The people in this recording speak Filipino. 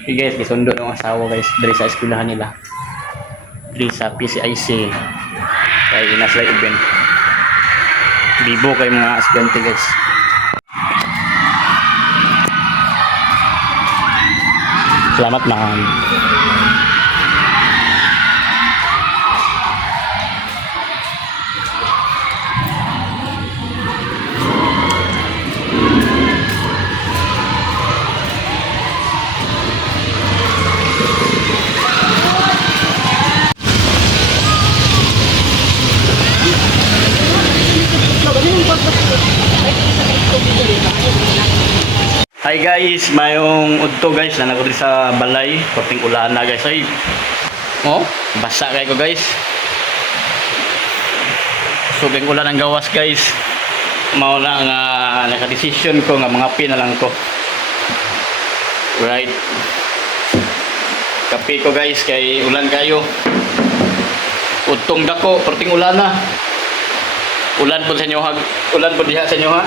Okay guys, gisundo ng asawa guys diri sa eskwelahan nila. Diri sa PCIC. Kay nasa event. Bibo kay mga estudyante guys. Salamat ma'am. Hi guys, mayong udto guys na nagod sa balay, korting ulan na guys ay. Oh, basa kay ko guys. Subing ulan ang gawas guys. Mao na nga naka-decision ko nga mga pin na lang ko. Right. Kape ko guys kay ulan kayo. Udtong dako, korting ulan na. Ulan po sa inyo ha. Ulan po diha sa inyo ha.